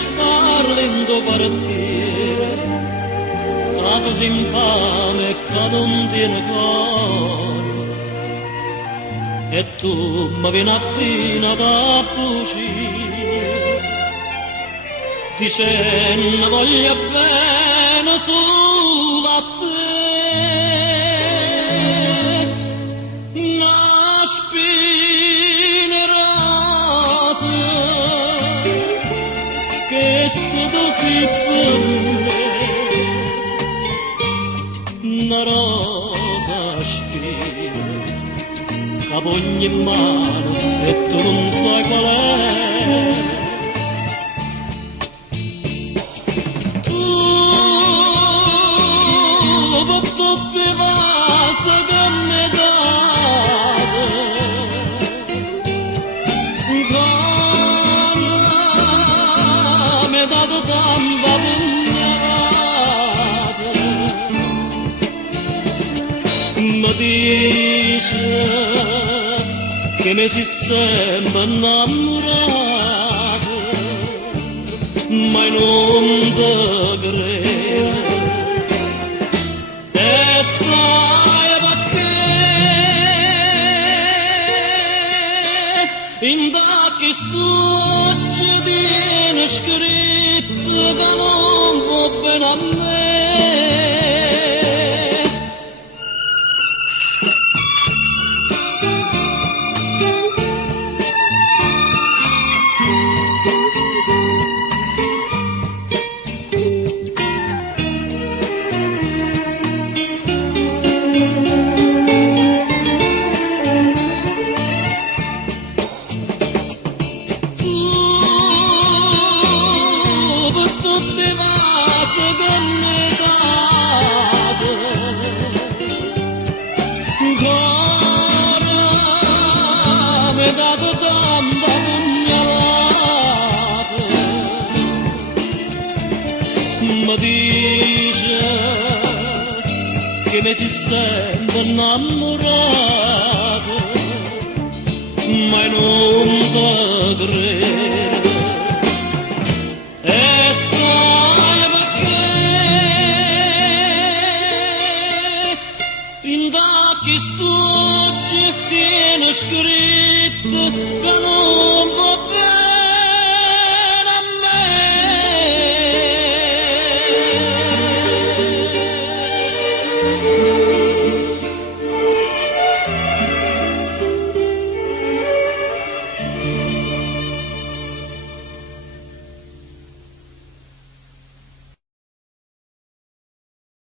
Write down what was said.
sparlendo partire, capo infame che non tiene cuore, e tu mi vieni appena da bucire, dicendo voglio bene solo a te. Una spina rosa che è stato si per me, una rosa spina che a ogni mano e tu non sai qual è. Tu per tutte le cose che mi date, mi date tanta pugnalata, mi dice che mi si sempre innamorato, ma non te credo. E sai perché in tacchi stucci tiene scritto che non va bene a me. Tutte le cose che mi date, ancora mi date tanta pugnalata, mi dice che mi si sente innamorato, ma non te credo. In tacchi stucci tiene scritto